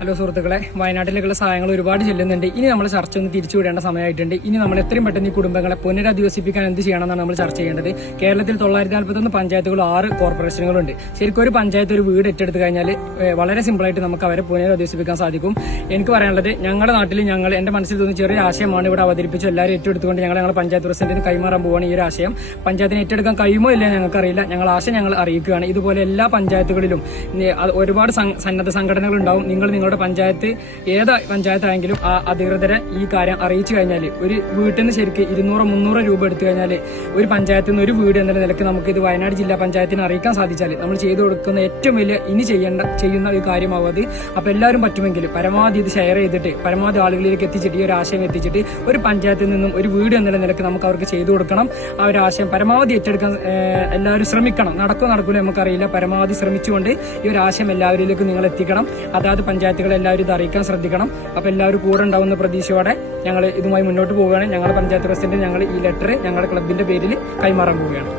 Hello സുഹൃത്തുക്കളെ, വയനാട്ടിലേക്കുള്ള സഹായങ്ങൾ ഒരുപാട് ചെല്ലുന്നുണ്ട്. ഇനി നമ്മൾ ചർച്ച ഒന്ന് തിരിച്ചുവിടേണ്ട സമയമായിട്ടുണ്ട്. ഇനി നമ്മൾ എത്രയും പെട്ടെന്ന് ഈ കുടുംബങ്ങളെ പുനരധിവസിപ്പിക്കാൻ എന്ത് ചെയ്യണമെന്നാണ് നമ്മൾ ചർച്ച ചെയ്യേണ്ടത്. കേരളത്തിൽ 941 പഞ്ചായത്തുകളും 6 കോർപ്പറേഷനുകളുണ്ട്. ശരിക്കും ഒരു പഞ്ചായത്ത് ഒരു വീട് ഏറ്റെടുത്ത് കഴിഞ്ഞാൽ വളരെ സിമ്പിളായിട്ട് നമുക്ക് അവരെ പുനരധിവസിപ്പിക്കാൻ സാധിക്കും. എനിക്ക് പറയാനുള്ളത്, ഞങ്ങളുടെ നാട്ടിൽ എന്റെ മനസ്സിൽ തോന്നിയ ചെറിയ ആശയമാണ് ഇവിടെ അവതരിപ്പിച്ച് എല്ലാവരും ഏറ്റെടുത്തുകൊണ്ട് ഞങ്ങളുടെ പഞ്ചായത്ത് പ്രസിഡന്റിന് കൈമാറാൻ പോവുകയാണ്. ഈ ഒരു ആശയം പഞ്ചായത്തിന് ഏറ്റെടുക്കാൻ കഴിയുമോ ഇല്ല ഞങ്ങൾക്കറിയില്ല. ഞങ്ങൾ അറിയിക്കുകയാണ്. ഇതുപോലെ എല്ലാ പഞ്ചായത്തുകളിലും ഒരുപാട് സന്നദ്ധ സംഘടനകൾ ഉണ്ടാവും. നിങ്ങളുടെ പഞ്ചായത്ത് ഏത് പഞ്ചായത്തായെങ്കിലും ആ അധികൃതരെ ഈ കാര്യം അറിയിച്ചു കഴിഞ്ഞാൽ ഒരു വീട്ടിൽ നിന്ന് ശരിക്കും 200-300 രൂപ എടുത്തു കഴിഞ്ഞാൽ ഒരു പഞ്ചായത്തിൽ നിന്ന് ഒരു വീട് എന്ന നിലയ്ക്ക് നമുക്ക് ഇത് വയനാട് ജില്ലാ പഞ്ചായത്തിന് അറിയിക്കാൻ സാധിച്ചാൽ നമ്മൾ ചെയ്തു കൊടുക്കുന്ന ഏറ്റവും വലിയ ചെയ്യുന്ന ഒരു കാര്യമാവും അത്. അപ്പൊ എല്ലാവരും പറ്റുമെങ്കിൽ പരമാവധി ഇത് ഷെയർ ചെയ്തിട്ട് പരമാവധി ആളുകളിലേക്ക് എത്തിച്ചിട്ട് ഈ ഒരു ആശയം എത്തിച്ചിട്ട് ഒരു പഞ്ചായത്തിൽ നിന്നും ഒരു വീട് എന്നുള്ള നിലയ്ക്ക് നമുക്ക് അവർക്ക് ചെയ്തു കൊടുക്കണം. ആ ഒരു ആശയം പരമാവധി ഏറ്റെടുക്കാൻ എല്ലാവരും ശ്രമിക്കണം. നടക്കൂല നമുക്കറിയില്ല. പരമാവധി ശ്രമിച്ചുകൊണ്ട് ഈ ഒരു ആശയം എല്ലാവരിലേക്കും നിങ്ങൾ എത്തിക്കണം. അതായത് പഞ്ചായത്തുകൾ എല്ലാവരും ഇത് അറിയിക്കാൻ ശ്രദ്ധിക്കണം. അപ്പൊ എല്ലാവരും കൂടെ ഉണ്ടാവുന്ന പ്രതീക്ഷയോടെ ഞങ്ങൾ ഇതുമായി മുന്നോട്ട് പോവുകയാണ്. ഞങ്ങളുടെ പഞ്ചായത്ത് പ്രസിഡന്റ് ഈ ലെറ്റർ ഞങ്ങളുടെ ക്ലബിന്റെ പേരിൽ കൈമാറാൻ പോവുകയാണ്.